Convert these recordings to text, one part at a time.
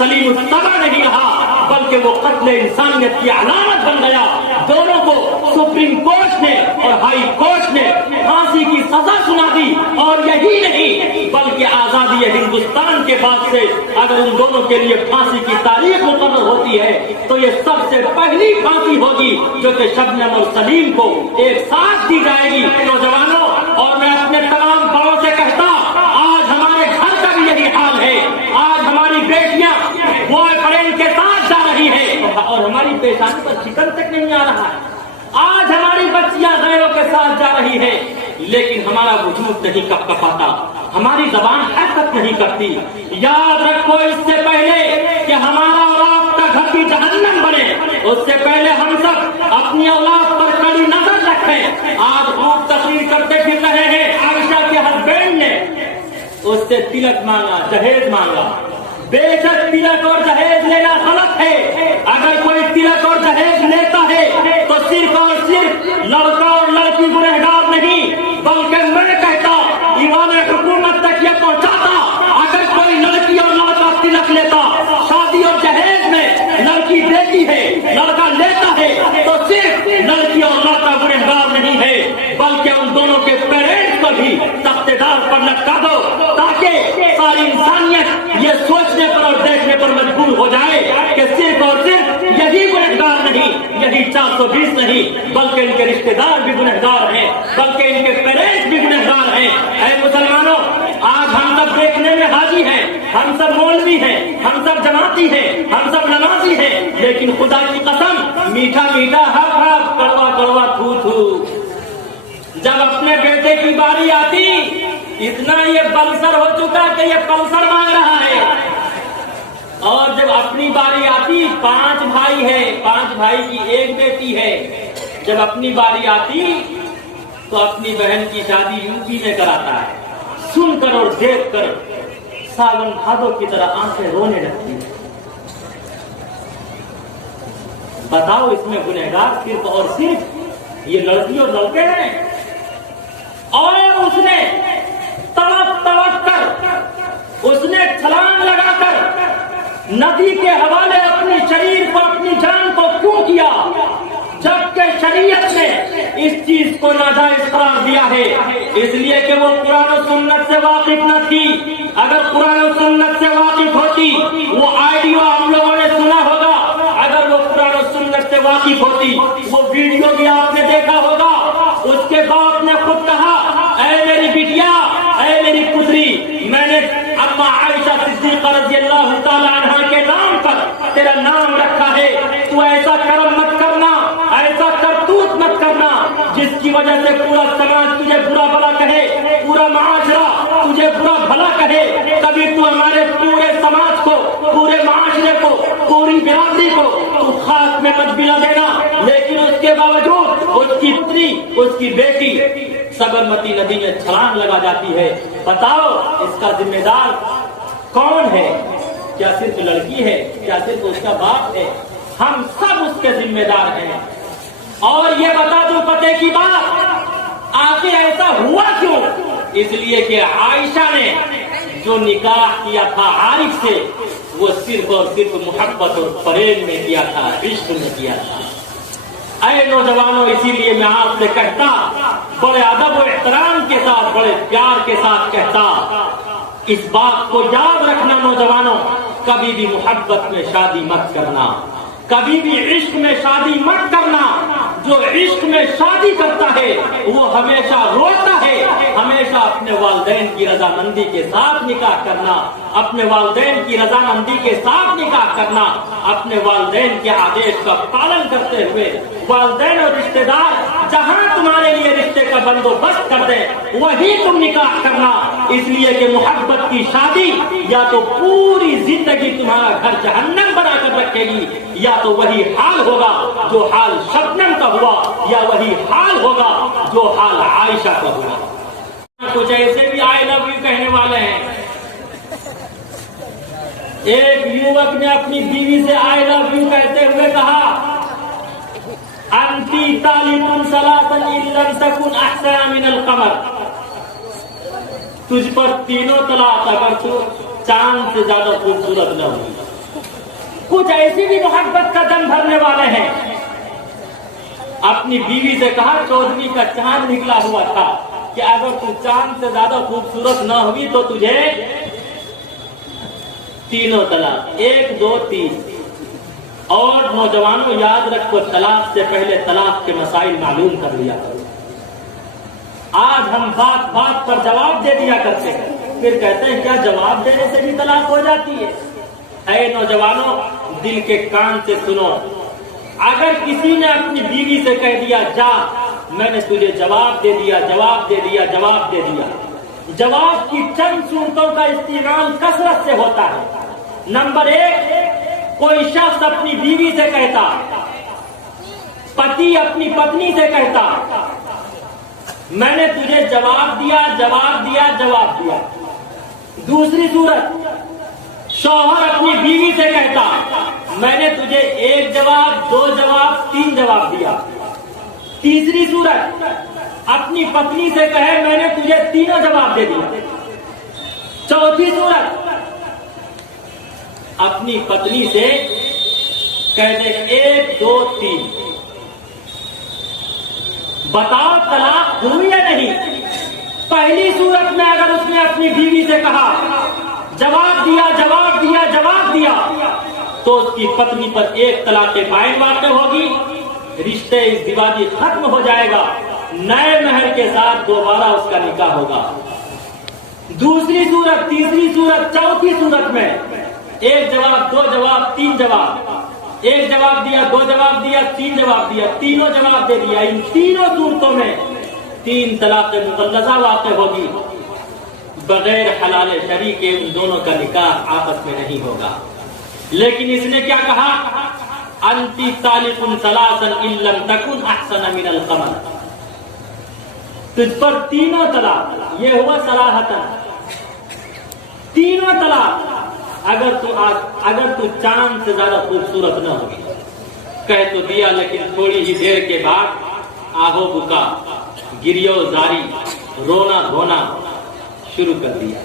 सलीम तबा नहीं रहा, बल्कि वो कत्ल इंसानियत की अलामत बन गया। दोनों को सुप्रीम कोर्ट ने और हाई कोर्ट ने फांसी की सजा सुना दी। और यही नहीं बल्कि आजादी हिंदुस्तान के बाद से अगर उन दोनों के लिए फांसी की तारीख मुकर्रर होती है तो ये सबसे पहली फांसी होगी जो कि शबनम और सलीम को एक साथ दी जाएगी। नौजवानों, और मैं अपने तमाम बड़ों से कहता, आज हमारे घर का भी यही हाल है। आज हमारी बेटियां बॉयफ्रेंड के साथ जा रही है और हमारी पेशानी पर चिकन तक नहीं आ रहा है। आज हमारी बच्चियां गैरों के साथ जा रही है, लेकिन हमारा वजूद नहीं कपकपाता, हमारी जबान हरकत नहीं करती। याद रखो, इससे पहले कि हमारा और आपका घर की जहन्नम बने, उससे पहले हम सब अपनी औलाद पर कड़ी नजर रखें। आज खूब तकरीर करते फिर रहे हैं, आयशा के हस्बैंड ने उससे तिलक मांगा, दहेज मांगा। बेशक तिलक और दहेज लेना गलत है। अगर कोई तिलक और दहेज लेता है तो सिर्फ और सिर्फ लड़का और लड़की गुनहगार नहीं, बल्कि मैं कहता ईवान हुकूमत तक ये पहुंचाता, अगर कोई लड़की और लड़का तिलक लेता, शादी और दहेज में लड़की देती है, लड़का लेता है, तो सिर्फ लड़की और लड़का गुनहगार नहीं है, बल्कि उन दोनों के पेरेंट्स को भी तख्तेदार पर लटका दो, ताकि सारी इंसानियत ये सोचने पर और देखने पर मजबूर हो जाए कि सिर्फ और सिर्फ यही गुनहगार नहीं, यही 420 नहीं, बल्कि इनके रिश्तेदार भी गुनहगार हैं, बल्कि इनके पेरेंट्स भी गुनहगार हैं। ऐ मुसलमानों, आज हम सब देखने में हाजी हैं, हम सब मौलवी हैं, हम सब जमाती हैं, हम सब नमाजी हैं, लेकिन खुदा की कसम मीठा मीठा हक हक, कड़वा कड़वा थू थू। जब अपने बेटे की बारी आती, इतना ये बलसर हो चुका कि ये पल्सर मांग रहा है। और जब अपनी बारी आती, 5 भाई है, 5 भाई की एक बेटी है, जब अपनी बारी आती तो अपनी बहन की शादी यूपी में कराता है। सुनकर और देखकर सावन भादों की तरह आंखें रोने लगती है। बताओ, इसमें गुनहगार सिर्फ और सिर्फ ये लड़की और लड़के हैं। और उसने तड़प तड़प कर, उसने छलांग लगाकर नदी के हवाले अपने शरीर को, अपनी जान को क्यों किया, जबकि शरीयत ने इस चीज को नाजायज करार दिया है? इसलिए कि वो कुरान और सुन्नत से वाकिफ न थी। अगर कुरान और सुन्नत से वाकिफ होती, वो ऑडियो आप लोगों ने सुना होगा। अगर वो कुरान और सुन्नत से वाकिफ होती, वो वीडियो भी आपने देखा होगा। उसके बाप ने खुद कहा, ऐ मेरी बिटिया, ऐ मेरी पुत्री, मैंने अम्मा आयशा सिद्दीक़ा रज़ियल्लाहु ताला अन्हा के नाम पर तेरा नाम रखा है। तू ऐसा कर्म मत करना, ऐसा करतूत मत करना जिसकी वजह से पूरा समाज तुझे बुरा भला कहे, पूरा माशरा तुझे बुरा भला कहे। कभी तू हमारे पूरे समाज को, पूरे माशरे को, पूरी बिरादरी को तू खाक में मत मिला देना। लेकिन उसके बावजूद उसकी पुत्री, उसकी बेटी साबरमती नदी में छलांग लगा जाती है। बताओ, इसका जिम्मेदार कौन है? क्या सिर्फ लड़की है? क्या सिर्फ उसका बाप है? हम सब उसके जिम्मेदार हैं। और ये बता दूं पते की बात, आखिर ऐसा हुआ क्यों? इसलिए कि आयशा ने जो निकाह किया था आरिफ से, वो सिर्फ और सिर्फ मोहब्बत और प्रेम में किया था, इश्क में किया था। ऐ नौजवानों, इसीलिए मैं आपसे कहता, बड़े अदब और एहतराम के साथ, बड़े प्यार के साथ कहता, इस बात को याद रखना नौजवानों, कभी भी मोहब्बत में शादी मत करना, कभी भी इश्क में शादी मत करना। जो इश्क में शादी करता है वो हमेशा रोता है। हमेशा अपने वालिदैन की रजामंदी के साथ निकाह करना, अपने वालिदैन की रजामंदी के साथ निकाह करना, अपने वालिदैन के आदेश का पालन करते हुए वालिदैन और रिश्तेदार जहाँ तुम्हारे लिए रिश्ते का बंदोबस्त कर दे वही तुम निकाह करना। इसलिए कि मोहब्बत की शादी या तो पूरी जिंदगी तुम्हारा घर जहन्नम बनाकर रखेगी, या तो वही हाल होगा जो हाल शबनम का हुआ, या वही हाल होगा जो हाल आयशा का हुआ। कुछ ऐसे भी आई लव यू कहने वाले हैं। एक युवक ने अपनी बीवी से आई लव यू कहते हुए कहा, अंती तालिकुन सलातन इल्लम तकुन अहसना मिनल कमर, तुझ पर तीनों तलाक अगर तू चांद से ज्यादा खूबसूरत न हुई। کچھ ایسی بھی محبت کا دم بھرنے والے ہیں. اپنی بیوی سے کہا 14ویں کا چاند نکلا ہوا تھا کہ اگر تو چاند سے زیادہ خوبصورت نہ ہوئی تو تجھے تینوں طلاق، 1 2 3. اور نوجوانوں یاد رکھو، طلاق سے پہلے طلاق کے مسائل معلوم کر لیا کرو. آج ہم بات بات پر جواب دے دیا کرتے ہیں، پھر کہتے ہیں کیا جواب دینے سے بھی طلاق ہو جاتی ہے؟ اے نوجوانوں، دل کے کان سے سنو. اگر کسی نے اپنی بیوی سے کہہ دیا جا، میں نے تجھے جواب دے دیا، جواب دے دیا، جواب دے دیا، جواب کی چند صورتوں کا استعمال کثرت سے ہوتا ہے. نمبر 1، کوئی شخص اپنی بیوی سے کہتا، پتی اپنی پتنی سے کہتا میں نے تجھے جواب دیا، جواب دیا، جواب دیا. دوسری صورت، شوہر اپنی بیوی سے کہتا میں نے تجھے 1 جواب، 2 جواب، 3 جواب دیا. تیسری صورت، اپنی پتنی سے کہے میں نے تجھے 3 جواب دے دیا. چوتھی صورت، اپنی پتنی سے کہہ دے 1 2 3. بتاؤ طلاق ہوئی یا نہیں؟ پہلی صورت میں اگر اس نے اپنی بیوی سے کہا، جواب دیا، جواب دیا، جواب دیا، تو اس کی پتنی پر 1 طلاق بائن واقع ہوگی، رشتے ازدواجی ختم ہو جائے گا، نئے مہر کے ساتھ دوبارہ اس کا نکاح ہوگا. دوسری صورت، تیسری صورت، چوتھی صورت میں 1 جواب، 2 جواب، 3 جواب، 1 جواب دیا، 2 جواب دیا، 3 جواب دیا، تینوں جواب دے دیا. ان تینوں صورتوں میں 3 طلاق مغلظہ واقع ہوگی. بغیر حلال شرعی کے ان دونوں کا نکاح آپس میں نہیں ہوگا. لیکن اس نے کیا کہا؟ انتی طالق ثلاثا ان لم تکن احسن من القمر. تجھ پر تینوں طلاق، یہ ہوا صراحتاً، تینوں طلاق اگر تو چاند سے زیادہ خوبصورت نہ ہوگی. کہہ تو دیا، لیکن تھوڑی ہی دیر کے بعد آہو بکا، گریو زاری، رونا دھونا شروع کر دیا.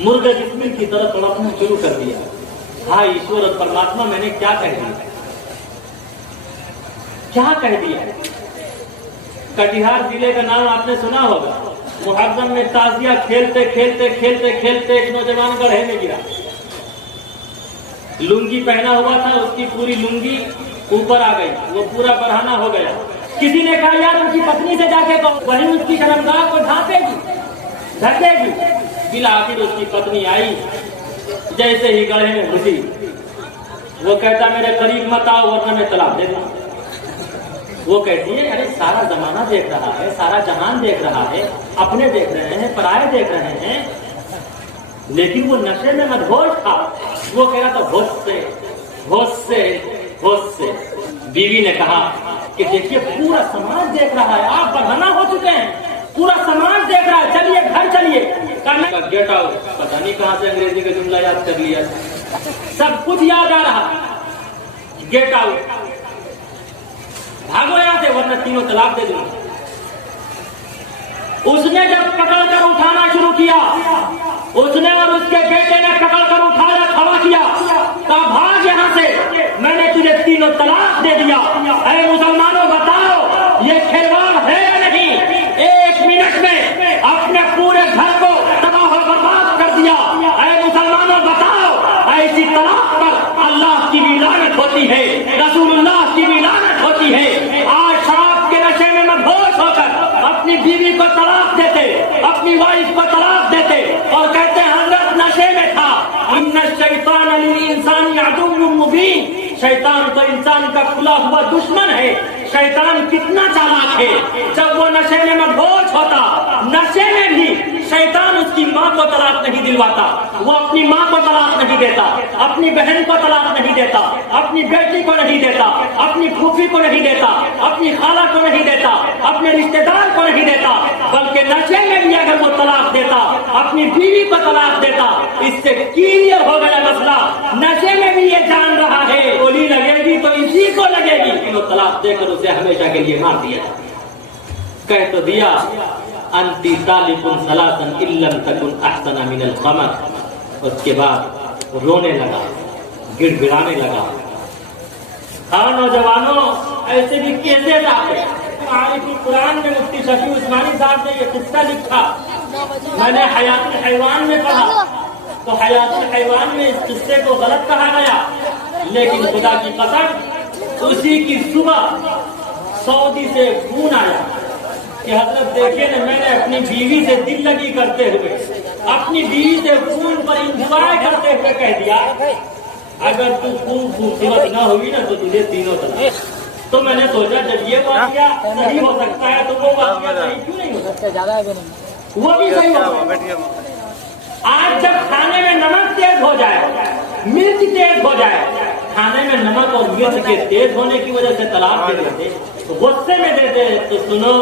مرغ جسم کی طرح تڑپنا شروع کر دیا. ہاں ایشور اور پرماتما، میں نے کیا کہہ دیا، کیا کہہ دیا. کٹیہار ضلع کا نام آپ نے سنا ہوگا. محرم میں تازیہ کھیلتے کھیلتے کھیلتے کھیلتے ایک نوجوان گڑھے میں گرا. لنگی پہنا ہوا تھا، اس کی پوری لنگی اوپر آ گئی، وہ پورا برہنہ ہو گیا. کسی نے کہا یار ان کی پتنی سے جا کے کہو، وہی اس کی شرمگاہ کو ڈھانپے گی، ڈھکے گی. بالآخر اس کی پتنی آئی، جیسے ہی گڑھے میں گھسی، وہ کہتا میرے قریب مت آؤ ورنہ میں طلاق دے دوں. وہ کہتی ہے ارے سارا زمانہ دیکھ رہا ہے، سارا جہان دیکھ رہا ہے، اپنے دیکھ رہے ہیں، پرائے دیکھ رہے ہیں. لیکن وہ نشے میں مدہوش تھا. وہ کہہ رہا تھا ہوش سے ہوش سے ہوش سے. بیوی نے کہا کہ دیکھیے پورا سماج دیکھ رہا ہے، آپ برہنہ ہو چکے ہیں، پورا سماج دیکھ رہا ہے، چلیے گھر چلیے. گیٹ آؤٹ، پتہ نہیں کہاں سے انگریزی کا جملہ یاد کر لیا، سب کچھ یاد آ رہا. گیٹ آؤٹ، بھاگو یہاں سے ورنہ تینوں طلاق دے دوں. اس نے جب پکڑ کر اٹھانا شروع کیا، اس نے اور اس کے بیٹے نے پکڑ کر اٹھایا، کھڑا کیا، کہا بھاگ یہاں سے، میں نے تجھے تینوں طلاق دے دیا. اے مسلمانوں بتاؤ یہ کھلواڑ ہے یا نہیں؟ 1 منٹ میں اپنے پورے گھر کو تباہ و برباد کر دیا. اے مسلمانوں بتاؤ ایسی طلاق پر اللہ کی بھی لعنت ہوتی ہے، رسول اللہ کی بھی لعنت ہوتی ہے. آج شراب کے نشے میں مدہوش ہو کر اپنی بیوی کو طلاق دیتے، اپنی وائف کو طلاق دیتے اور کہتے ہیں حضرت نشے میں تھا. ان الشیطان للانسان عدو مبین. شیطان تو انسان کا کھلا ہوا دشمن ہے. شیطان کتنا چالاک ہے، جب وہ نشے میں مدہوش ہوتا، نشے میں بھی شیطان اس کی ماں کو طلاق نہیں دلواتا، وہ اپنی ماں کو طلاق نہیں دیتا، اپنی بہن کو طلاق نہیں دیتا، اپنی بیٹی کو نہیں دیتا، اپنی پھوپھی کو نہیں دیتا، اپنی خالہ کو نہیں دیتا، اپنے رشتہ دار کو نہیں دیتا، بلکہ نشے میں بھی اگر وہ طلاق دیتا، اپنی بیوی کو طلاق دیتا. اس سے کلیئر ہو گیا مسئلہ. نشے میں بھی یہ جان رہا ہے گولی لگے گی تو اسی کو لگے گی، وہ طلاق دے کر اسے ہمیشہ کے لیے مار دیا. کہہ تو دیا انتی طالق ثلاثا ان لم تکن احسن من القمر. اس کے بعد رونے لگا، गिड़ गिड़ाने लगा। हाँ नौजवानों, ऐसे भी कैसे जाते। कुरान में मुफ्ती शफी उस्मानी साहब ने ये किस्सा लिखा, मैंने हयातुल हैवान में पढ़ा, तो हयातुल हैवान में इस किस्से को गलत कहा गया, लेकिन खुदा की कसम उसी की सुबह सऊदी से फोन आया कि हजरत देखिए ना, मैंने अपनी बीवी से दिल लगी करते हुए अपनी बीवी से फोन पर इंजॉय करते हुए कह दिया, अगर तू खूब खूबसूरत न हुई ना तो तुझे तीनों तलाक। तो मैंने सोचा जब ये वाक़या सही हो सकता है तो वो वाक़या सही क्यों नहीं हो सकता, वो भी सही हो सकता। आज जब खाने में नमक तेज हो जाए, मिर्च तेज हो जाए, खाने में नमक और मिर्च के तेज होने की वजह से तलाक दे देते, तो गुस्से में देते, तो सुनो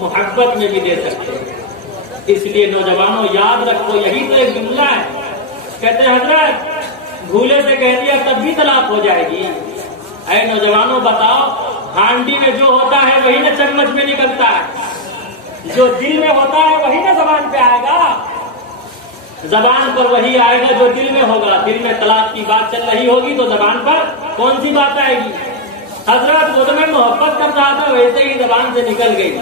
मोहब्बत में भी दे सकते। इसलिए नौजवानों याद रखो, यही तो एक जुमला है। कहते हैं हजरत भूले से कह दिया तब भी तलाक हो जाएगी। ऐ नौजवानों बताओ, हांडी में जो होता है वही ना चम्मच में निकलता है, जो दिल में होता है वही ना जबान पे आएगा, जबान पर वही आएगा जो दिल में होगा। दिल में तलाक की बात चल रही होगी तो जबान पर कौन सी बात आएगी। हजरत वो तो मैं मोहब्बत कर रहा था, वैसे ही जबान से निकल गई।